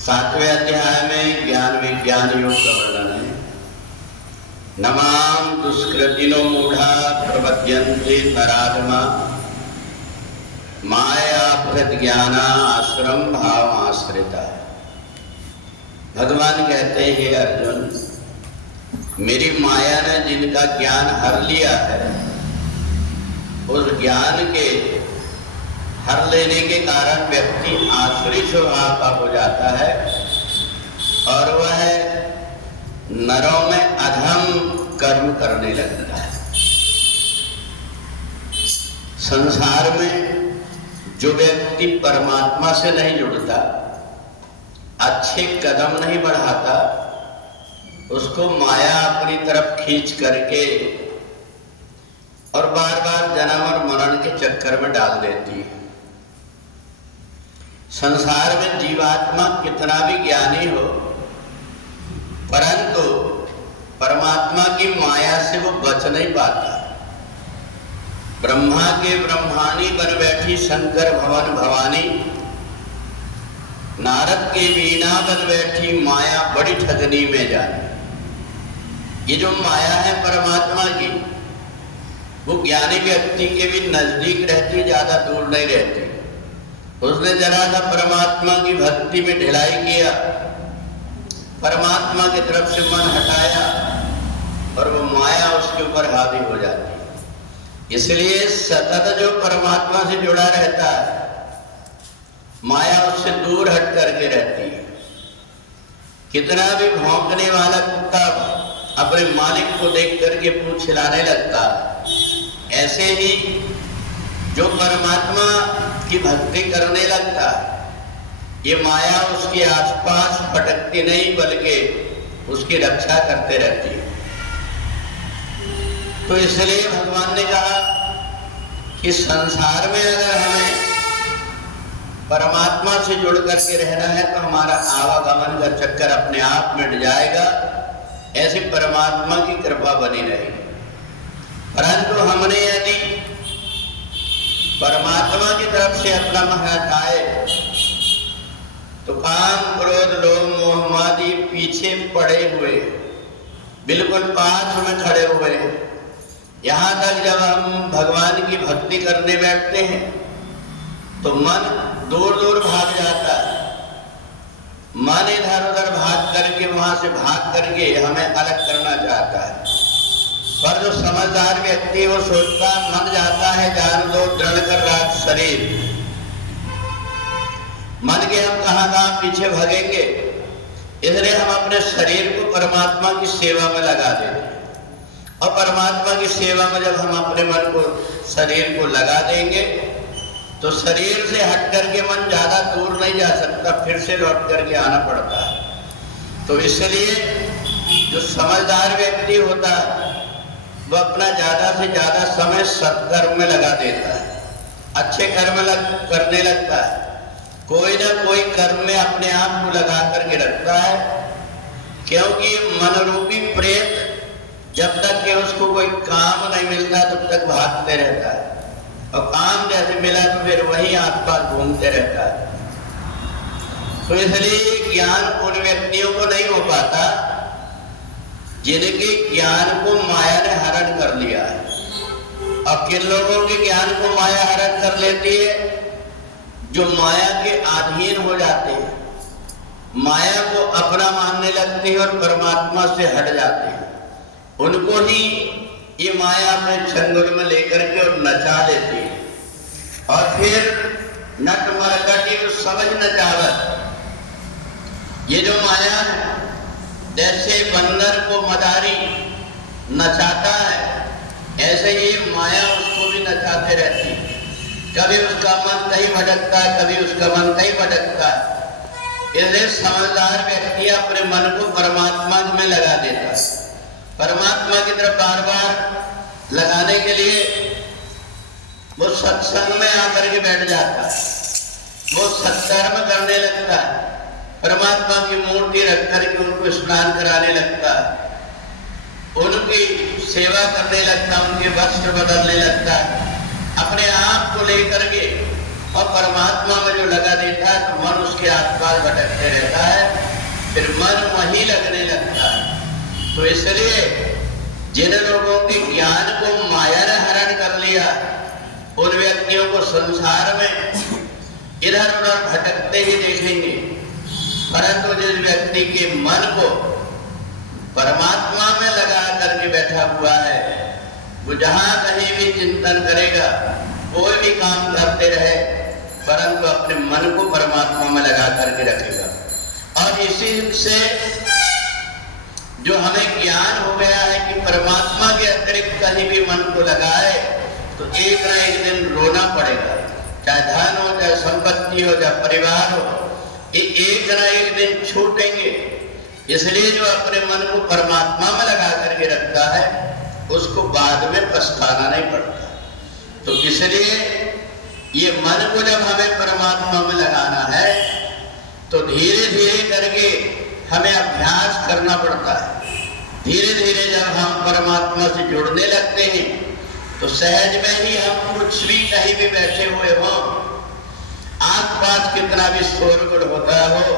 सातवें अध्याय में ज्ञान विज्ञान योग का वर्णन है। नमाम दुष्कृतिनो मूढ़ा प्रपद्यन्ते नराधमा मायाभृत ज्ञाना आश्रम भाव आश्रिता। भगवान कहते हैं, हे अर्जुन, मेरी माया ने जिनका ज्ञान हर लिया है, उस ज्ञान के हर लेने के कारण व्यक्ति आसुरी स्वभाव का हो जाता है और वह नरों में अधम कर्म करने लगता है। संसार में जो व्यक्ति परमात्मा से नहीं जुड़ता, अच्छे कदम नहीं बढ़ाता, उसको माया अपनी तरफ खींच करके और बार बार जन्म और मरण के चक्कर में डाल देती है। संसार में जीवात्मा कितना भी ज्ञानी हो, परंतु परमात्मा की माया से वो बच नहीं पाता। ब्रह्मा के ब्रह्मानी बन बैठी शंकर भवन भवानी, नारद के वीणा बन बैठी माया बड़ी ठगनी में जानी। ये जो माया है परमात्मा की, वो ज्ञानी व्यक्ति के भी नजदीक रहती, ज्यादा दूर नहीं रहती। उसने जरा सा परमात्मा की भक्ति में ढिलाई किया, परमात्मा की तरफ से मन हटाया और वो माया उसके ऊपर हावी हो जाती है। इसलिए सतत जो परमात्मा से जुड़ा रहता है, माया उससे दूर हट करके रहती है। कितना भी भौंकने वाला कुत्ता अपने मालिक को देख करके पूंछ हिलाने लगता है, ऐसे ही जो परमात्मा की भक्ति करने लगता, ये माया उसके आसपास भटकती नहीं बल्कि उसकी रक्षा करते रहती है। तो इसलिए भगवान ने कहा कि संसार में अगर हमें परमात्मा से जुड़ करके रहना है तो हमारा आवागमन का चक्कर अपने आप मिट जाएगा। ऐसी परमात्मा की कृपा बनी रहेगी। परंतु हमने यदि परमात्मा की तरफ से अपना मन हटाए तो काम क्रोध लोभ मोह आदि पीछे पड़े हुए, बिल्कुल पास में खड़े हुए। यहाँ तक जब हम भगवान की भक्ति करने बैठते हैं तो मन दूर दूर भाग जाता है। मन इधर उधर भाग करके, वहां से भाग करके हमें अलग करना चाहता है। पर जो समझदार व्यक्ति वो सोचता, मन जाता है जान दो दृढ़ कर राज शरीर। मन के हम कहाँ पीछे भागेंगे, इसलिए हम अपने शरीर को परमात्मा की सेवा में लगा देते हैं। और परमात्मा की सेवा में जब हम अपने मन को, शरीर को लगा देंगे तो शरीर से हट करके मन ज्यादा दूर नहीं जा सकता, फिर से लौट करके आना पड़ता है। तो इसलिए जो समझदार व्यक्ति होता है वो अपना ज्यादा से ज्यादा समय सत्कर्म में लगा देता है, अच्छे कर्म करने लगता है। कोई ना कोई कर्म में अपने आप को लगा करके रखता है, क्योंकि मनरूपी प्रेत जब तक कि उसको कोई काम नहीं मिलता तब तक भागते रहता है, और काम जैसे मिला तो फिर वही आसपास घूमते रहता है। तो इसलिए ज्ञान उन व्यक्तियों को नहीं हो पाता जिनके ज्ञान को माया ने हरण कर लिया है। और किन लोगों के ज्ञान को माया हरण कर लेती है? जो माया के अधीन हो जाते हैं, माया को अपना मानने लगते हैं और परमात्मा से हट जाते हैं। उनको ही ये माया अपने चंगुल में लेकर के और नचा लेती है। और फिर नट मरकटी समझ नचावत, ये जो माया है जैसे बंदर को मदारी नचाता है, ऐसे ही माया उसको भी नचाते रहती। कभी उसका मन कहीं भटकता है, कभी उसका मन कहीं भटकता है। इसलिए समझदार व्यक्ति अपने मन को परमात्मा में लगा देता है। परमात्मा की तरफ बार बार लगाने के लिए वो सत्संग में आकर के बैठ जाता है, वो सत्कर्म करने लगता है, परमात्मा की मूर्ति रख करके उनको स्नान कराने लगता है, उनकी सेवा करने लगता है, उनके वस्त्र बदलने लगता है, अपने आप को लेकर के। और परमात्मा में जो लगा देता है तो मन उसके आसपास पास भटकते रहता है, फिर मन वहीं लगने लगता है। तो इसलिए जिन लोगों के ज्ञान को माया ने हरण कर लिया, उन व्यक्तियों को संसार में इधर उधर भटकते ही देखेंगे। परंतु जिस व्यक्ति के मन को परमात्मा में लगा करके बैठा हुआ है, वो जहां कहीं भी चिंतन करेगा, कोई भी काम करते रहे, परंतु अपने मन को परमात्मा में लगा करके रखेगा। और इसी से जो हमें ज्ञान हो गया है कि परमात्मा के अतिरिक्त कहीं भी मन को लगाए तो एक न एक दिन रोना पड़ेगा, चाहे धन हो, चाहे संपत्ति हो, चाहे परिवार हो, ये एक न एक दिन छूटेंगे। इसलिए जो अपने मन को परमात्मा में लगा करके रखता है, उसको बाद में पछताना नहीं पड़ता। तो इसलिए ये मन को जब हमें परमात्मा में लगाना है तो धीरे धीरे करके हमें अभ्यास करना पड़ता है। धीरे धीरे जब हम परमात्मा से जुड़ने लगते हैं तो सहज में ही हम कुछ भी कहीं भी बैठे हुए हों, आसपास कितना भी शोरगुल होता हो,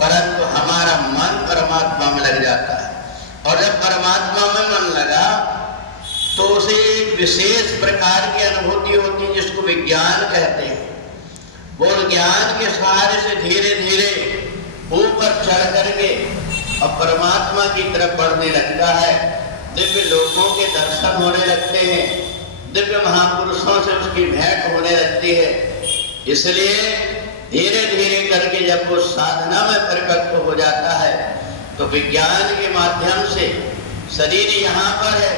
परंतु हमारा मन परमात्मा में लग जाता है। और जब परमात्मा में मन लगा तो उसे एक विशेष प्रकार की अनुभूति होती है जिसको विज्ञान कहते हैं। वो ज्ञान के सहारे से धीरे धीरे ऊपर चढ़ करके और परमात्मा की तरफ बढ़ने लगता है। दिव्य लोगों के दर्शन होने लगते हैं, दिव्य महापुरुषों से उसकी भेंट होने लगती है। इसलिए धीरे धीरे करके जब वो साधना में परिपक्व हो जाता है तो विज्ञान के माध्यम से शरीर यहाँ पर है,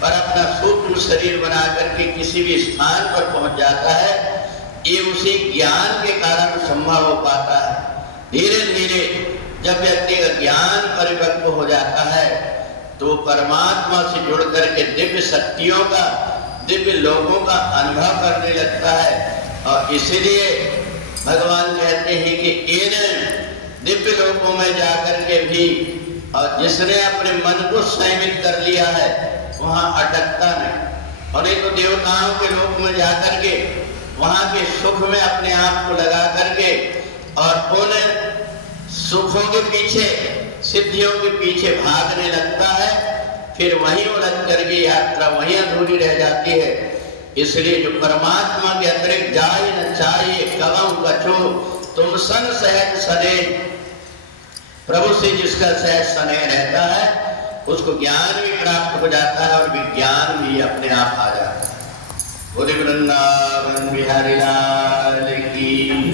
पर अपना सूक्ष्म शरीर बना करके किसी भी स्थान पर पहुंच जाता है। ये उसी ज्ञान के कारण संभव हो पाता है। धीरे धीरे जब व्यक्ति का ज्ञान परिपक्व हो जाता है तो परमात्मा से जुड़ करके दिव्य शक्तियों का, दिव्य लोगों का अनुभव करने लगता है। और इसलिए भगवान कहते हैं कि इन दिव्य लोगों में जाकर के भी, और जिसने अपने मन को संयमित कर लिया है वहां अटकता नहीं। और एक तो देवताओं के लोक में जाकर के वहां के सुख में अपने आप को लगा करके और उन सुखों के पीछे, सिद्धियों के पीछे भागने लगता है, फिर वहीं उलझ करके यात्रा वहीं अधूरी रह जाती है। इसलिए जो परमात्मा के अतिरिक्त जाए न चाहिए कवं कछु, तुम सन सहज सने, प्रभु से जिसका सहज स्नेह रहता है उसको ज्ञान भी प्राप्त हो जाता है और विज्ञान भी अपने आप आ जाता है। बोले वृंदावन बिहारी लाल की।